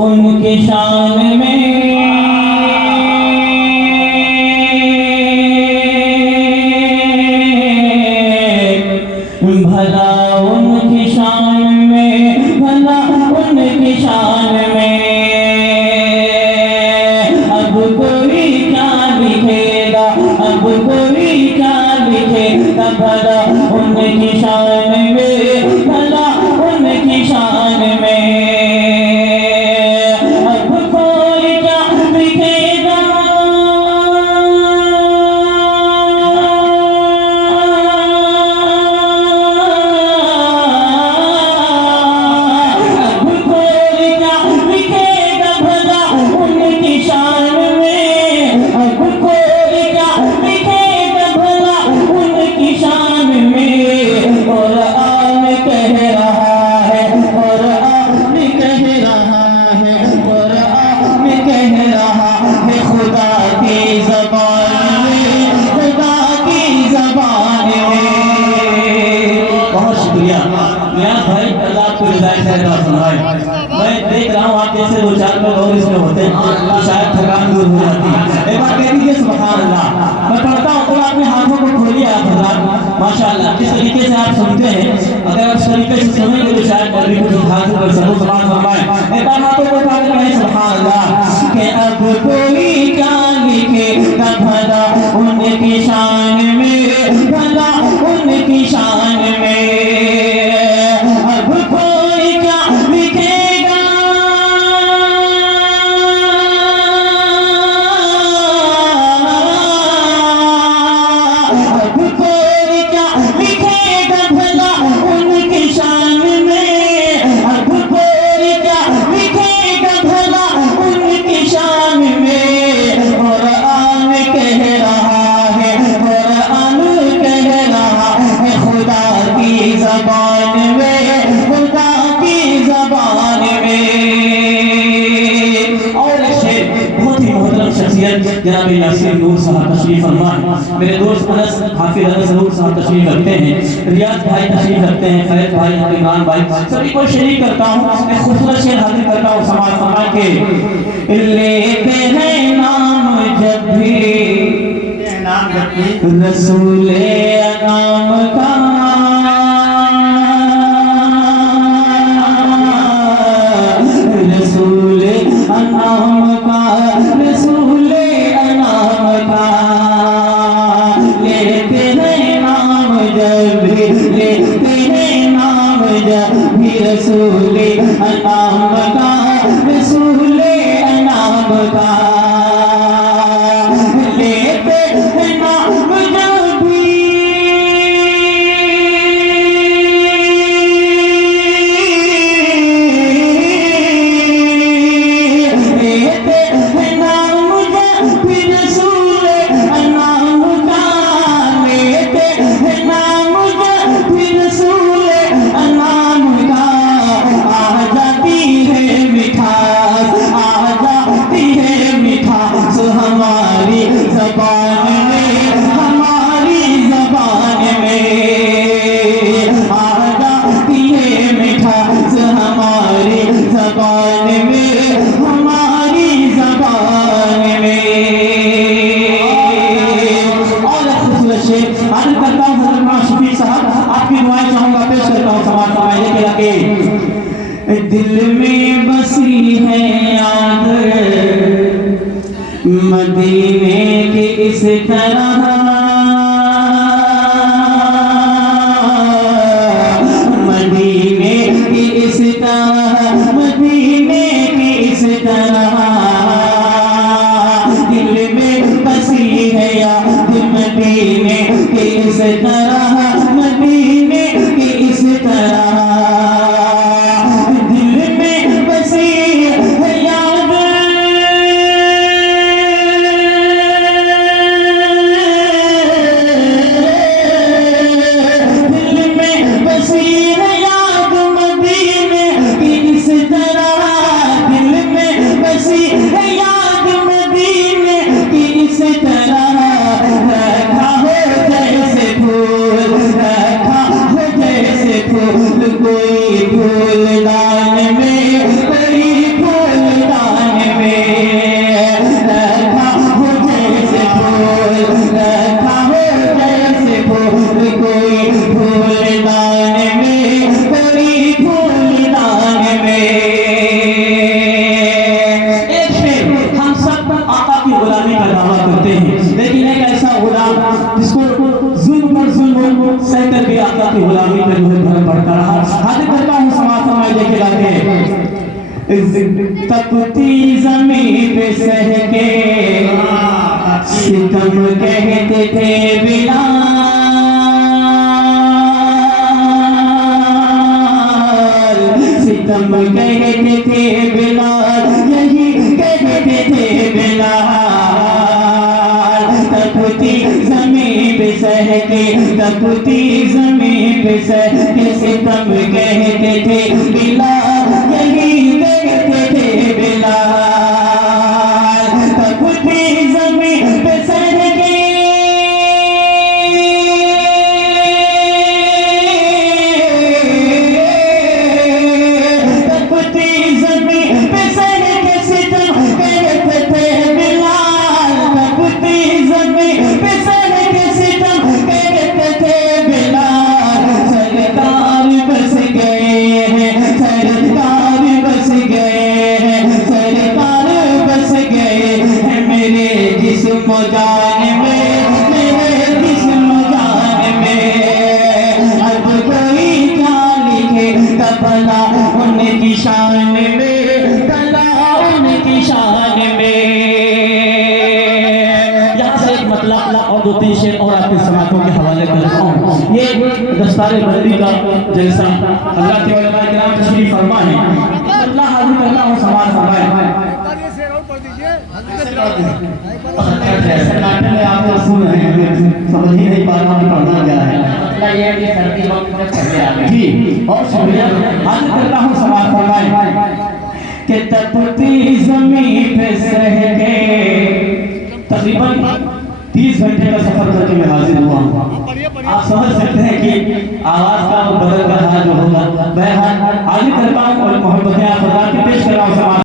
उनकी शान में भला उनकी शान में, भला उनकी शान में अब कोई क्या लिखेगा, अब कोई क्या लिखेगा। भला उनकी शान में, भला उनकी शान में अब कोई क्या लिखेगा। अब कोई क्या लिखेगा भला उनकी शान में, अब कोई क्या लिखेगा भला उनकी शान में। कुरान कह रहा है, कुरान कह रहा है, कुरान कह रहा है खुदा की ज़बान में, खुदा की ज़बान में। बहुत शुक्रिया नियाज़ भाई, अल्लाह आपको हिदायत खैर फरमाए। मैं देख रहा हूँ आप जैसे दो चार लोग और इसमें होते हैं तो शायद थकान दूर हो जाती है। एक बार कह दीजिए सुभान अल्लाह। मैं पढ़ता हूँ तो अपने हाथों को खोलिए आप हज़रात, माशाअल्लाह। जिस तरीके से आप सुनते हैं, अगर आप इस तरीके से सुनेंगे तो शायद कभी कुछ हासिल कर सकूं। सुभान फरमाए। एक बार हाथों को उठा के कहें सुभान अल्लाह। कि अब कोई क्या लिखेगा भला उनकी शान में, भला उनकी शान में अब कोई क्या लिखेगा। अब कोई क्या लिखेगा भला उनकी शान में, अब कोई क्या लिखेगा भला उनकी शान में। कुरान कह रहा है, कुरान कह रहा है खुदा की ज़बान में, खुदा की ज़बान में। और शेर बहुत ही मोहतरम शख्सियत जनाब यासीर नूर साहब तशरीफ फरमा। मेरे दोस्त अनस हाफिज अनस नूर साहब तशरीफ रखते हैं, रियाज भाई तशरीफ रखते हैं, फैज भाई, इमरान भाई, सभी को शरीक करता हूँ। मैं खूबसूरत शेर हाजिर करता हूँ समाज फरमा के। लेते हैं नाम जब भी, रसूले अनाम का, रसूले अनाम का, रसूले अनाम का। लेते हैं नाम जब भी, लेते हैं नाम जब भी रसूले अनाम का, रसूले अनाम का। लेते हैं नाम जब भी, लेते हैं नाम जब भी रसूले अनाम का। लेते हैं नाम जब भी रसूले अनाम का। आ जाती है मिठास, आ जाती है मिठास हमारी ज़बान में, हमारी ज़बान में। आ जाती है मिठास हमारी ज़बान में, हमारी ज़बान में। और खूबसूरत शेर हाजिर करता हूँ हज़रत मौलाना शफी साहब, आपकी दुआएं चाहूँगा पेश करता हूँ समाज फरमाइए के लगे। दिल में बसी है याद मदीने के इस तरह, मदीने की इस तरह, मदीने की इस तरह। दिल में बसी है याद मदीने की इस तरह, मदीने की इस तरह। दिल में बसी है याद की गुलामी पे जो है धर्म बढ़ता रहा। हाजिर करता हूँ समाज समय देखे जाके तपती जमीन पे सह के सितम कहते थे बिलाल, सितम कहते थे बिलाल, यही कहते थे बिलाल। तपती जमीन पे सह के, तपती जमीन पे सह के सितम कहते थे बिलाल, यही कहते थे बिलाल। तपती जमीन पे सह के, तपती जमीन पे सह के सितम कहते थे बिलाल। तपती जमीन पे सह के सितम कहते थे बिलाल। सरकार बस गए हैं, सरकार बस गए हैं, सरकार बस गए हैं मेरे जिस्म जान में, मेरे जिस्म जान में। अब कोई क्या लिखे भला उनकी शान में, भला उनकी शान में। यहाँ से एक मतलब और दो तीन शेर और आपके समातों के हवाले कर रहा हूँ। ये दस्तारे बदली का जलसा हज़रात उलमा किराम तशरीफ फरमा है। अल्लाह हाजिर करता हूँ समाज फरमाए। नाटक में आप सुन रहे हैं, समझ ही नहीं पा रहा हूँ पढ़ना क्या है। जी और शुक्रिया। हाजिर करता हूँ समाज फरमाए कि तपती जमीन पे सह के तकरीबन 30 घंटे का सफर करके मैं हाजिर हुआ हूँ। आप समझ सकते हैं कि आवाज का बदल का हाल जो होगा। मैं हाजिर करता हूँ और मोहब्बतें आप पेश कर रहा हूँ समाज